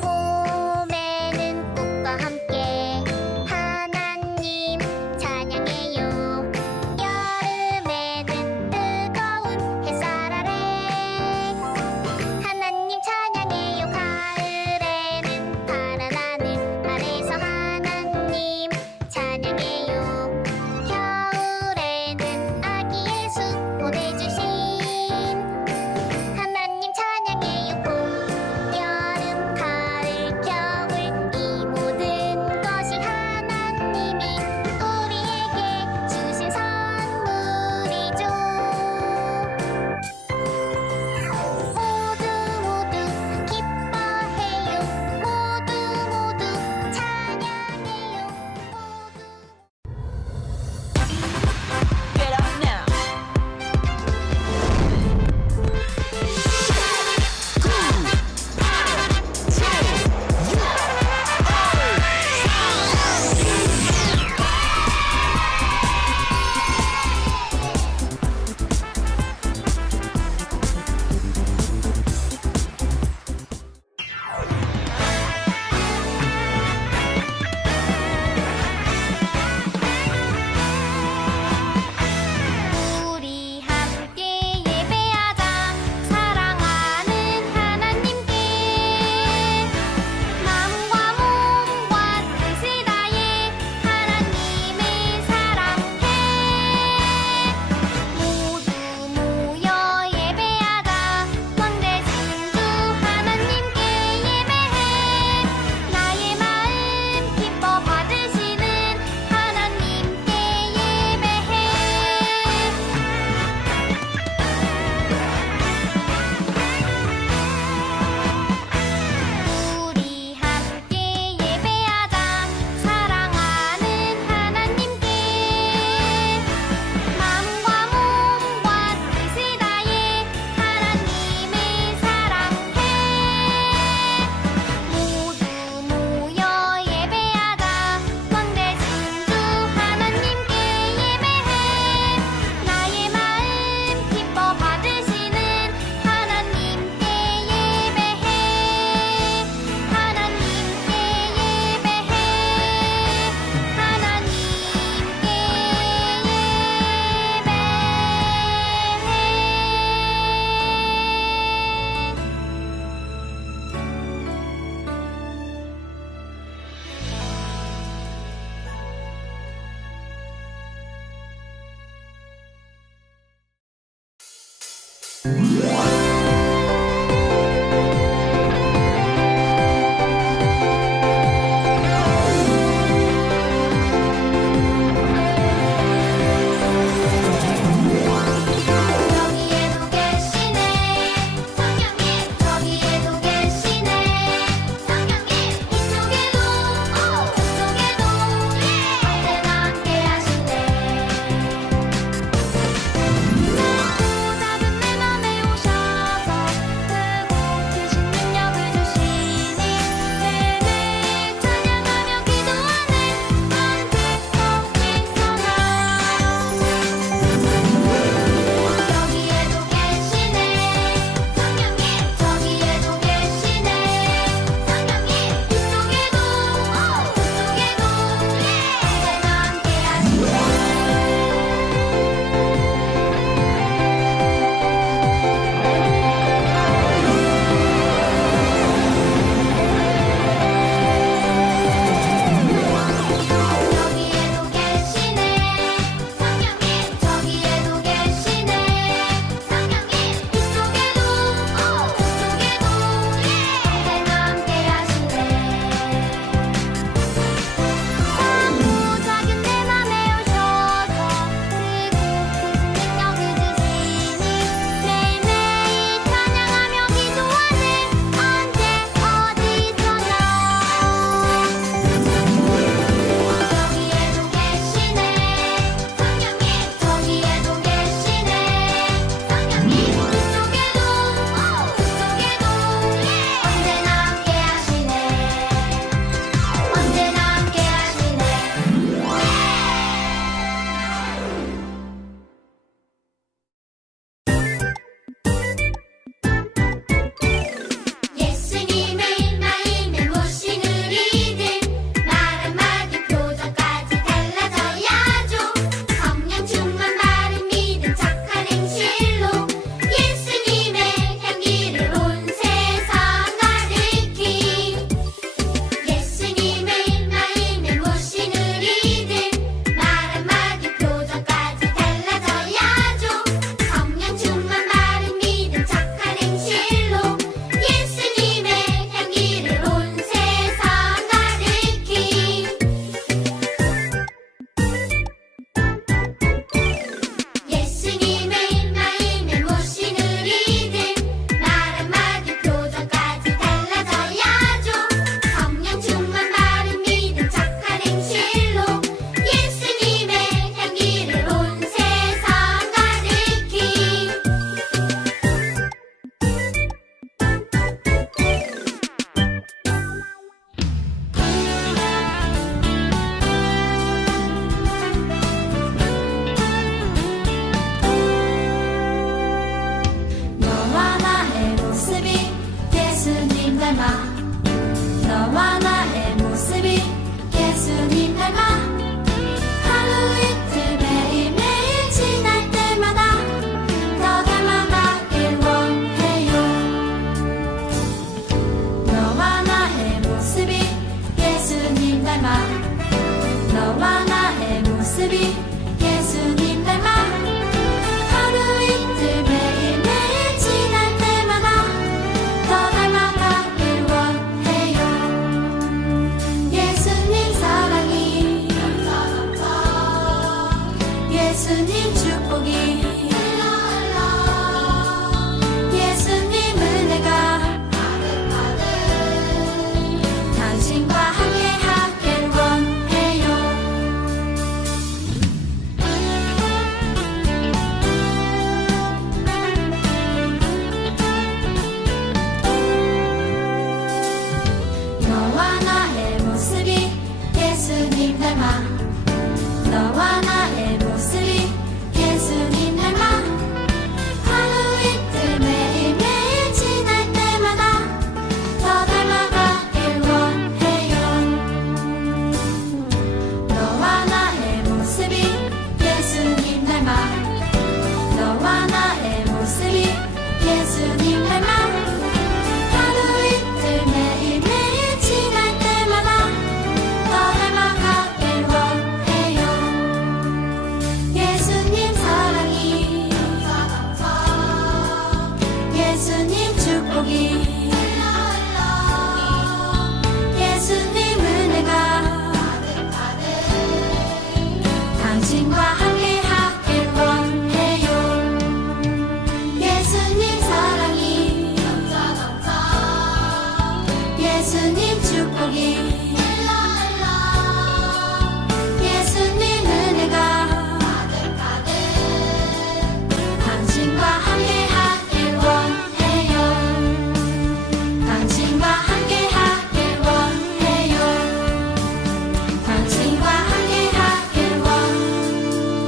봄에는 꽃과 함께 하나님 찬양해요. 여름에는 뜨거운 햇살 아래 하나님 찬양해요. 가을에는 파란 하늘 아래서 하나님 찬양해요. 겨울에는 아기 예수님 축복이 예수님 은혜가 당신과 함께 하길 원해요. 너와 나의 모습이 예수님 닮아 너와 나의 모습이 예수님 닮아 하루 이틀 매일매일 지날 때마다 더 닮아가길 원해요. 너와 나의 모습이 예수님 닮아 너와 나의 모습이 예수님 닮아 하루 이틀 매일매일 지날 때마다 더 닮아가길 원해요. 예수님 사랑이 예수님 축복이 예수님 은혜가 당신과 함께 하길 원해요. 예수님 사랑이 예수님 축복이 예수님 은혜가 당신과 함께 하길 원해요. 당신과 함께 하길 원해요. 당신과 함께 하길 원해요.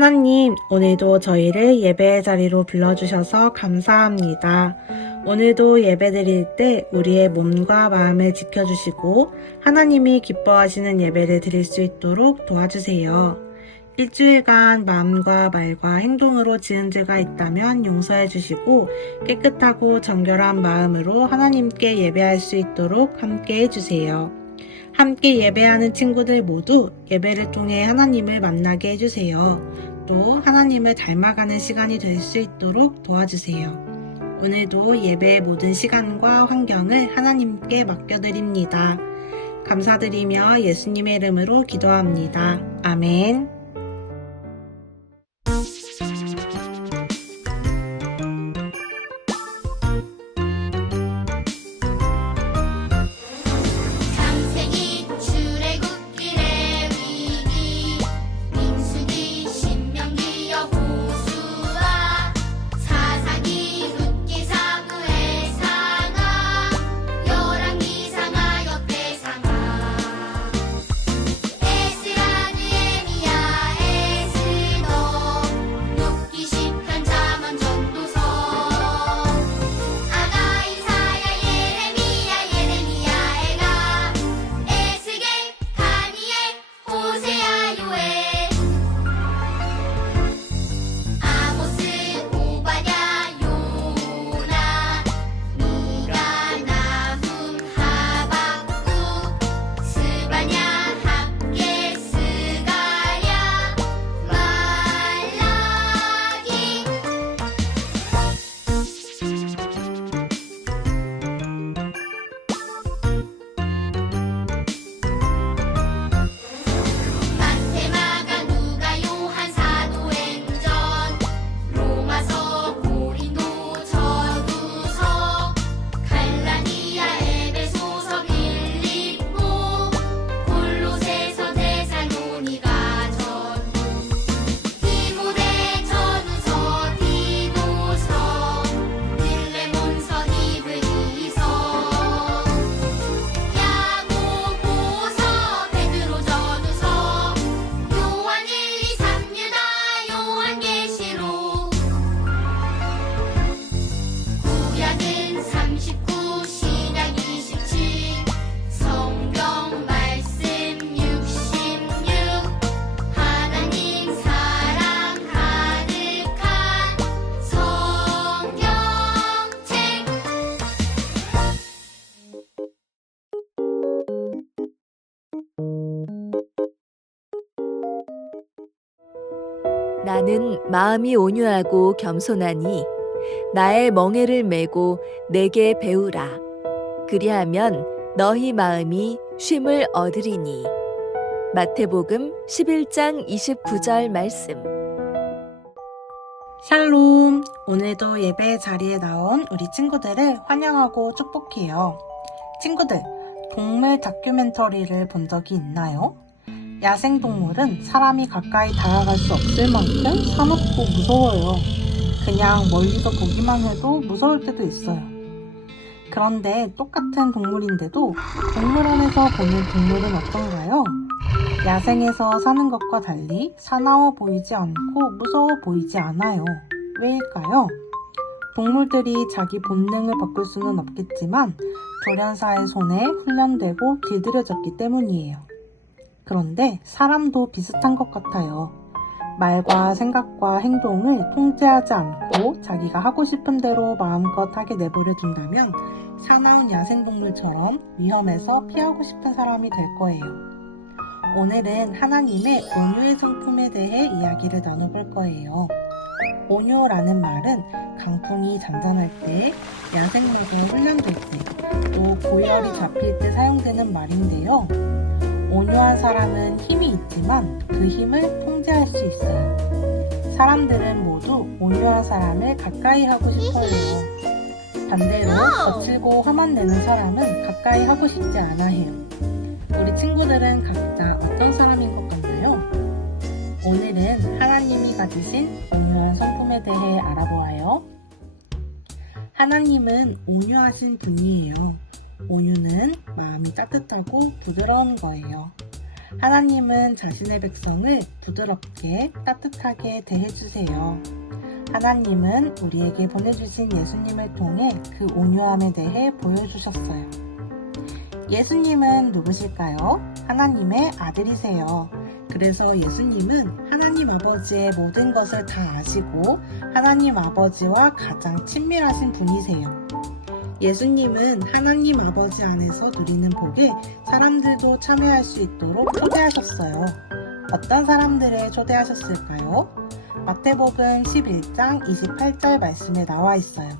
하나님, 오늘도 저희를 예배의 자리로 불러주셔서 감사합니다. 오늘도 예배 드릴 때 우리의 몸과 마음을 지켜주시고 하나님이 기뻐하시는 예배를 드릴 수 있도록 도와주세요. 일주일간 마음과 말과 행동으로 지은 죄가 있다면 용서해 주시고 깨끗하고 정결한 마음으로 하나님께 예배할 수 있도록 함께 해주세요. 함께 예배하는 친구들 모두 예배를 통해 하나님을 만나게 해주세요. 또 하나님을 닮아가는 시간이 될 수 있도록 도와주세요. 오늘도 예배의 모든 시간과 환경을 하나님께 맡겨드립니다. 감사드리며 예수님의 이름으로 기도합니다. 아멘. 창세기 출애굽기 레위기 민수기 신명기 여호수아 사사기 룻기 사무엘 상하 열왕기 상하 역대 상하 에스라 느헤미야 에스더 욥기 시편 잠언 전도서 아가 이사야 예레미야 에가 에스겔 다니엘 호세아 요엘 아모스 오바댜 요나 미가 나훔 하박국 스바냐 학개 스가랴 말라기 마테마가 누가 요한 사도행전 로마서 고린도 전후서 갈라디아 에베소서 빌립보 골로새서 데살로니가 전후 디모데 전후서 디도서 빌레몬서 히브리서 야고보서 베드로 전후서 요한 1, 2, 3 유다 요한계시록 구약은 39 신약 27 성경 말씀 66 하나님 사랑 가득한 성경책 나는 마음이 온유하고 겸손하니 나의 멍에를 메고 내게 배우라. 그리하면 너희 마음이 쉼을 얻으리니. 마태복음 11장 29절 말씀. 샬롬! 오늘도 예배 자리에 나온 우리 친구들을 환영하고 축복해요. 친구들, 동물 다큐멘터리를 본 적이 있나요? 야생동물은 사람이 가까이 다가갈 수 없을 만큼 사납고 무서워요. 그냥 멀리서 보기만 해도 무서울 때도 있어요. 그런데 똑같은 동물인데도 동물원에서 보는 동물은 어떤가요? 야생에서 사는 것과 달리 사나워 보이지 않고 무서워 보이지 않아요. 왜일까요? 동물들이 자기 본능을 바꿀 수는 없겠지만 조련사의 손에 훈련되고 길들여졌기 때문이에요. 그런데 사람도 비슷한 것 같아요. 말과 생각과 행동을 통제하지 않고 자기가 하고 싶은 대로 마음껏 하게 내버려 둔다면 사나운 야생동물처럼 위험에서 피하고 싶은 사람이 될 거예요. 오늘은 하나님의 온유의 성품에 대해 이야기를 나눠볼 거예요. 온유라는 말은 강풍이 잔잔할 때, 야생마가 훈련될 때, 또 고열이 잡힐 때 사용되는 말인데요. 온유한 사람은 힘이 있지만 그 힘을 통제할 수 있어요. 사람들은 모두 온유한 사람을 가까이 하고 싶어 해요. 반대로 거칠고 화만 내는 사람은 가까이 하고 싶지 않아 해요. 우리 친구들은 각자 어떤 사람인 것 같나요? 오늘은 하나님이 가지신 온유한 성품에 대해 알아보아요. 하나님은 온유하신 분이에요. 온유는 마음이 따뜻하고 부드러운 거예요. 하나님은 자신의 백성을 부드럽게 따뜻하게 대해주세요. 하나님은 우리에게 보내주신 예수님을 통해 그 온유함에 대해 보여주셨어요. 예수님은 누구실까요? 하나님의 아들이세요. 그래서 예수님은 하나님 아버지의 모든 것을 다 아시고 하나님 아버지와 가장 친밀하신 분이세요. 예수님은 하나님 아버지 안에서 누리는 복에 사람들도 참여할 수 있도록 초대하셨어요. 어떤 사람들을 초대하셨을까요? 마태복음 11장 28절 말씀에 나와 있어요.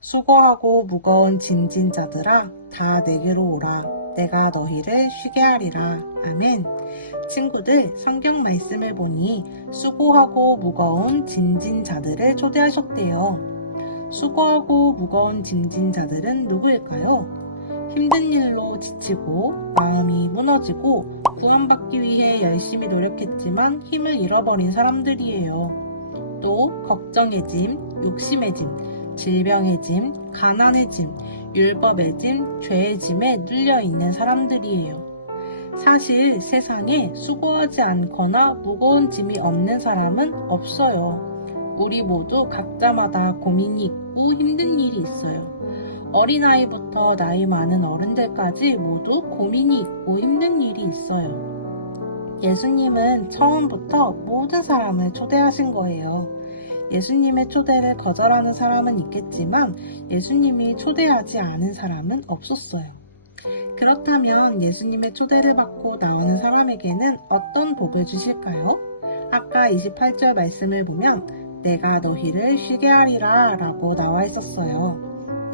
수고하고 무거운 짐진 자들아 다 내게로 오라. 내가 너희를 쉬게 하리라. 아멘. 친구들, 성경 말씀을 보니 수고하고 무거운 짐진 자들을 초대하셨대요. 수고하고 무거운 짐진 자들은 누구일까요? 힘든 일로 지치고 마음이 무너지고 구원받기 위해 열심히 노력했지만 힘을 잃어버린 사람들이에요. 또 걱정의 짐, 욕심의 짐, 질병의 짐, 가난의 짐, 율법의 짐, 죄의 짐에 눌려있는 사람들이에요. 사실 세상에 수고하지 않거나 무거운 짐이 없는 사람은 없어요. 우리 모두 각자마다 고민이 있고 힘든 일이 있어요. 어린아이부터 나이 많은 어른들까지 모두 고민이 있고 힘든 일이 있어요. 예수님은 처음부터 모든 사람을 초대하신 거예요. 예수님의 초대를 거절하는 사람은 있겠지만 예수님이 초대하지 않은 사람은 없었어요. 그렇다면 예수님의 초대를 받고 나오는 사람에게는 어떤 복을 주실까요? 아까 28절 말씀을 보면 내가 너희를 쉬게 하리라 라고 나와 있었어요.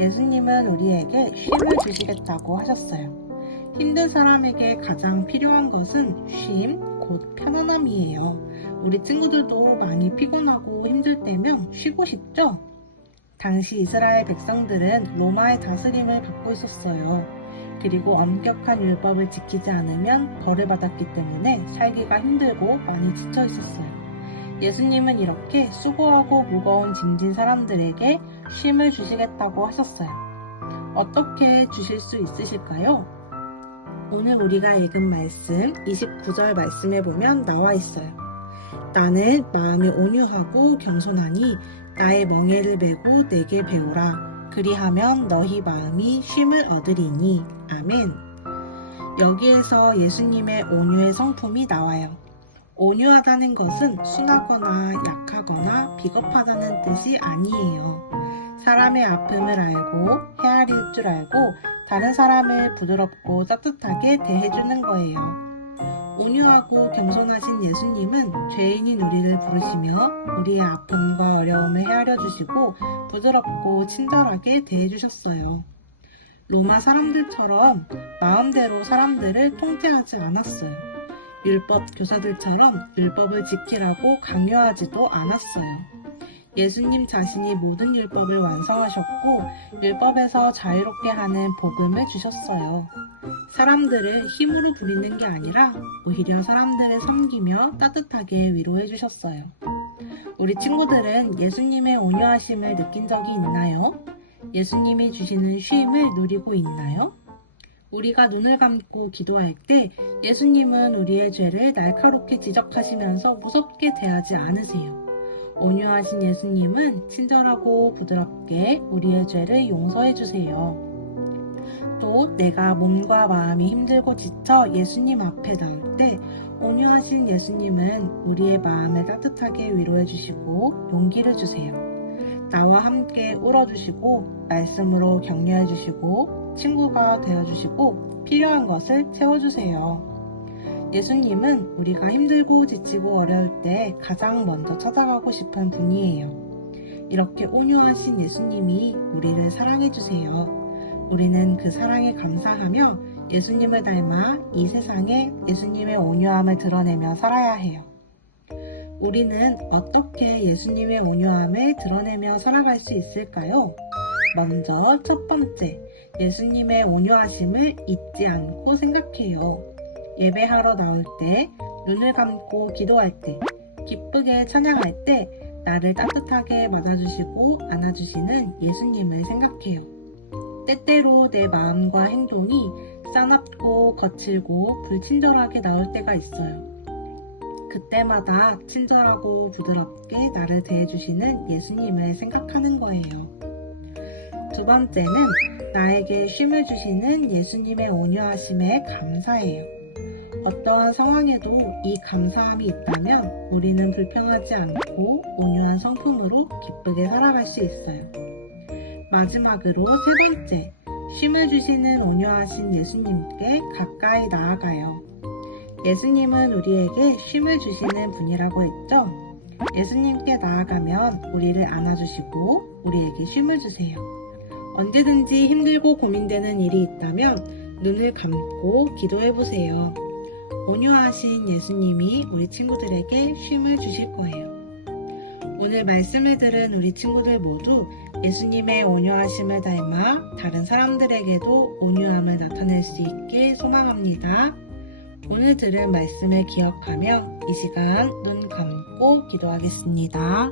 예수님은 우리에게 쉼을 주시겠다고 하셨어요. 힘든 사람에게 가장 필요한 것은 쉼, 곧 편안함이에요. 우리 친구들도 많이 피곤하고 힘들 때면 쉬고 싶죠? 당시 이스라엘 백성들은 로마의 다스림을 받고 있었어요. 그리고 엄격한 율법을 지키지 않으면 벌을 받았기 때문에 살기가 힘들고 많이 지쳐 있었어요. 예수님은 이렇게 수고하고 무거운 짐진 사람들에게 쉼을 주시겠다고 하셨어요. 어떻게 주실 수 있으실까요? 오늘 우리가 읽은 말씀 29절 말씀에 보면 나와 있어요. 나는 마음이 온유하고 겸손하니 나의 멍에를 메고 내게 배우라. 그리하면 너희 마음이 쉼을 얻으리니. 아멘. 여기에서 예수님의 온유의 성품이 나와요. 온유하다는 것은 순하거나 약하거나 비겁하다는 뜻이 아니에요. 사람의 아픔을 알고 헤아릴 줄 알고 다른 사람을 부드럽고 따뜻하게 대해주는 거예요. 온유하고 겸손하신 예수님은 죄인인 우리를 부르시며 우리의 아픔과 어려움을 헤아려 주시고 부드럽고 친절하게 대해주셨어요. 로마 사람들처럼 마음대로 사람들을 통제하지 않았어요. 율법 교사들처럼 율법을 지키라고 강요하지도 않았어요. 예수님 자신이 모든 율법을 완성하셨고 율법에서 자유롭게 하는 복음을 주셨어요. 사람들을 힘으로 부리는 게 아니라 오히려 사람들을 섬기며 따뜻하게 위로해 주셨어요. 우리 친구들은 예수님의 온유하심을 느낀 적이 있나요? 예수님이 주시는 쉼을 누리고 있나요? 우리가 눈을 감고 기도할 때 예수님은 우리의 죄를 날카롭게 지적하시면서 무섭게 대하지 않으세요. 온유하신 예수님은 친절하고 부드럽게 우리의 죄를 용서해 주세요. 또 내가 몸과 마음이 힘들고 지쳐 예수님 앞에 나올 때 온유하신 예수님은 우리의 마음을 따뜻하게 위로해 주시고 용기를 주세요. 나와 함께 울어주시고 말씀으로 격려해 주시고 친구가 되어주시고 필요한 것을 채워주세요. 예수님은 우리가 힘들고 지치고 어려울 때 가장 먼저 찾아가고 싶은 분이에요. 이렇게 온유하신 예수님이 우리를 사랑해주세요. 우리는 그 사랑에 감사하며 예수님을 닮아 이 세상에 예수님의 온유함을 드러내며 살아야 해요. 우리는 어떻게 예수님의 온유함을 드러내며 살아갈 수 있을까요? 먼저 첫 번째, 예수님의 온유하심을 잊지 않고 생각해요. 예배하러 나올 때, 눈을 감고 기도할 때, 기쁘게 찬양할 때 나를 따뜻하게 맞아주시고 안아주시는 예수님을 생각해요. 때때로 내 마음과 행동이 싸납고 거칠고 불친절하게 나올 때가 있어요. 그때마다 친절하고 부드럽게 나를 대해주시는 예수님을 생각하는 거예요. 두 번째는 나에게 쉼을 주시는 예수님의 온유하심에 감사해요. 어떠한 상황에도 이 감사함이 있다면 우리는 불평하지 않고 온유한 성품으로 기쁘게 살아갈 수 있어요. 마지막으로 세 번째, 쉼을 주시는 온유하신 예수님께 가까이 나아가요. 예수님은 우리에게 쉼을 주시는 분이라고 했죠? 예수님께 나아가면 우리를 안아주시고 우리에게 쉼을 주세요. 언제든지 힘들고 고민되는 일이 있다면 눈을 감고 기도해보세요. 온유하신 예수님이 우리 친구들에게 쉼을 주실 거예요. 오늘 말씀을 들은 우리 친구들 모두 예수님의 온유하심을 닮아 다른 사람들에게도 온유함을 나타낼 수 있길 소망합니다. 오늘 들은 말씀을 기억하며 이 시간 눈 감고 기도하겠습니다.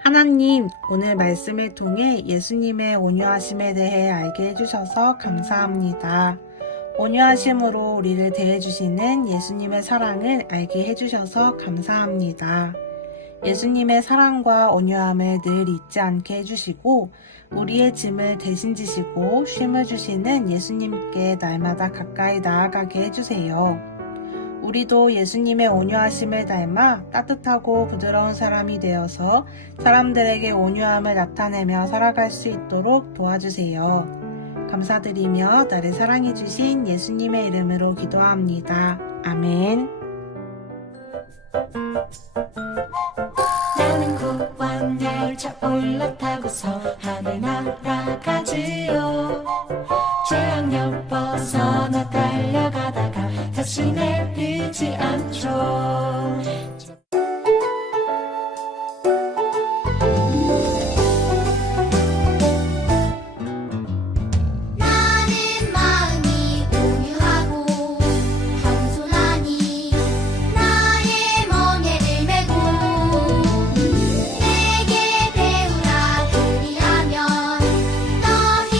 하나님, 오늘 말씀을 통해 예수님의 온유하심에 대해 알게 해주셔서 감사합니다. 온유하심으로 우리를 대해주시는 예수님의 사랑을 알게 해주셔서 감사합니다. 예수님의 사랑과 온유함을 늘 잊지 않게 해주시고 우리의 짐을 대신 지시고 쉼을 주시는 예수님께 날마다 가까이 나아가게 해주세요. 우리도 예수님의 온유하심을 닮아 따뜻하고 부드러운 사람이 되어서 사람들에게 온유함을 나타내며 살아갈 수 있도록 도와주세요. 감사드리며 나를 사랑해주신 예수님의 이름으로 기도합니다. 아멘. 나는 구원 열차 올라타고서 하늘 날아가지요. 재앙역 벗어나 달려가다가 다시 내리지 않죠. 나는 마음이 온유하고 겸손하니 나의 멍에를 메고 내게 배우라. 그리하면 너희